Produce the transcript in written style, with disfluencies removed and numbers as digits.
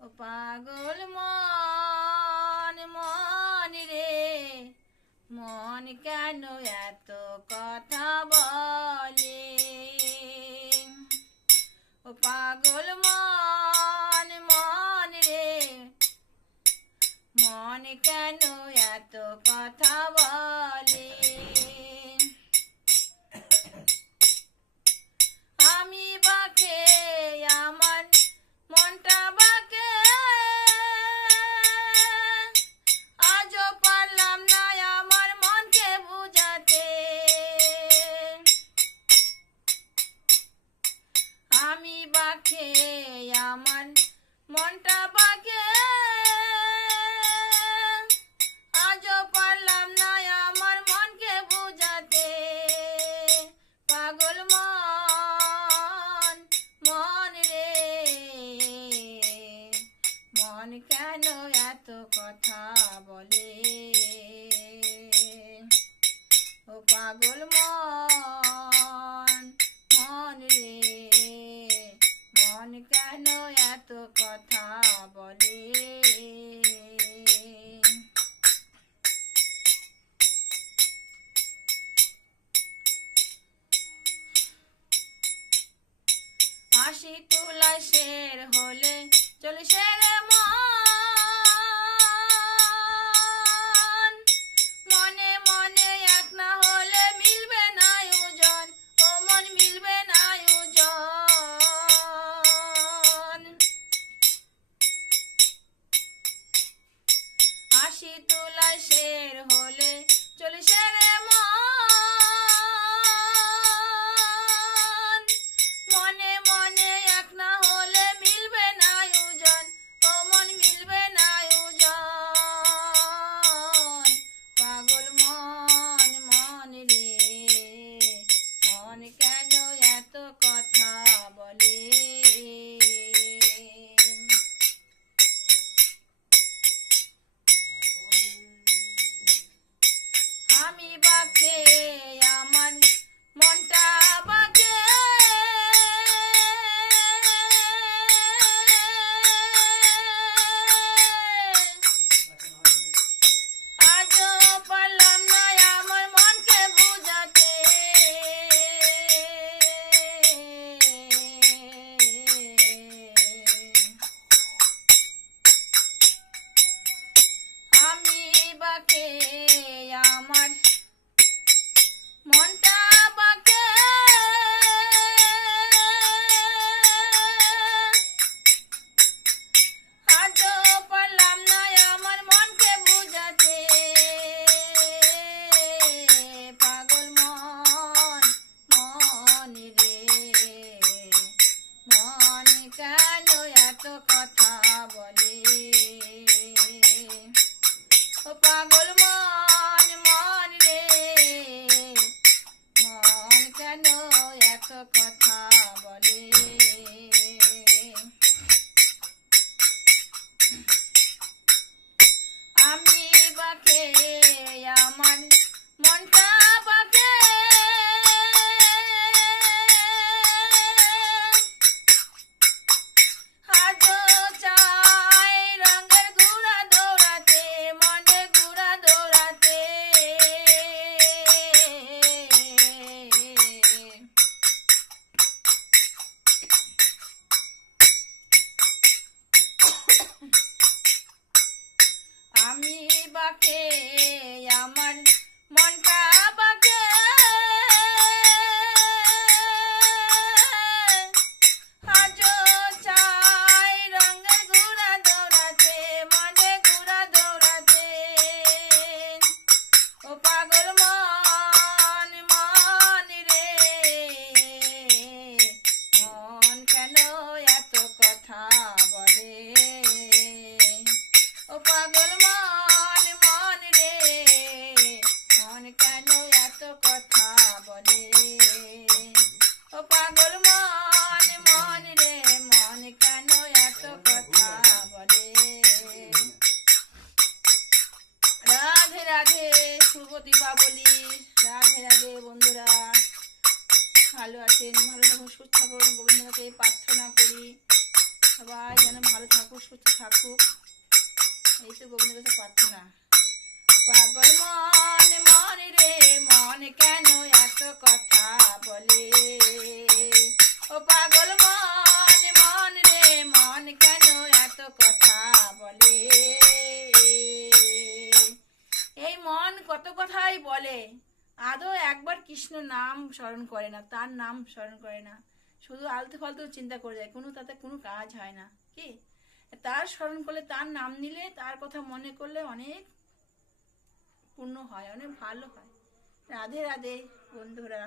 ও পাগল মন মন রে, মন কেন এত কথা বলে? ও পাগল মন মন রে, মন কেন এত কথা বলে? আমি বাকে আমার মনটা বাকে, আজও পারলাম না আমার মনকে বুঝাতে। আমি বাকে আমার মনটা বাকে, আজও পারলাম না আমার মনকে বুঝাতে। পাগল মন মন রে, মন কেন এত কথা বলে? ও পাগল মন মন রে, মন কেন এত কথা বলে? হাসি তুলা শের হলে চলছে রে মন, মনে মনে এক না হলে মিলবে না ওজন, ও মন মিলবে না ওজন। হাসি তুলা শের হলে চলছে রে মন, মনে মনে এক না হলে মিলবে না ওজন, ও মন মিলবে না ওজন। পাগল মন মন রে, মন কেন এত কথা বলে? আমি বাকে আমার মনটা বাকে, আজও পারলাম না আমার মনকে বুঝাতে। আমি বাকে আমার মনটা বাকে, আজও পারলাম না আমার মনকে বুঝাতে। পাগল মন মন রে, মন কেন এত কথা বলে? ও পাগল মন মন রে, মন কেন এত কথা বলে? আমি বাকে আমার মনটা বাকে, আজও চাই রঙের ঘোড়া দৌড়াতে, মনে ঘোড়া দৌড়াতে। আমি বাকে আমার মনটা বাকে, আজও চাই রঙের ঘোড়া দৌড়াতে, মনে ঘোড়া দৌড়াতে। ও পাগল মন মন রে, মন কেন এত কথা বলে? ও পাগল মন মন রে, মন কেন এত কথা বলে? ও পাগল মন মন রে, মন কেন এত কথা বলে? রাধে রাধে, শুভ দীপাবলি। রাধে রাধে বন্ধুরা, ভালো আছেন, ভালো থাকুন, সুস্থ থাকুন, গোবিন্দকে প্রার্থনা করি সবাই যেন ভালো ভালো থাকুক, সুস্থ থাকুক, এই তো গোবিন্দের কাছে প্রার্থনা। পাগল মন মন রে মন কেন এত কথা বলে, ও পাগল মন মন রে মন কেন এত কথা বলে। এই মন কত কথাই বলে, আদৌ একবার কৃষ্ণ নাম স্মরণ করে না, তার নাম স্মরণ করে না, শুধু আলতু ফালতু চিন্তা করে যায়, তাতে কোনো কাজ হয় না। কি তার স্মরণ করলে, তার নাম নিলে, তার কথা মনে করলে অনেক পূর্ণ হয়, অনেক ভালো হয়। রাধে রাধে বন্ধুরা।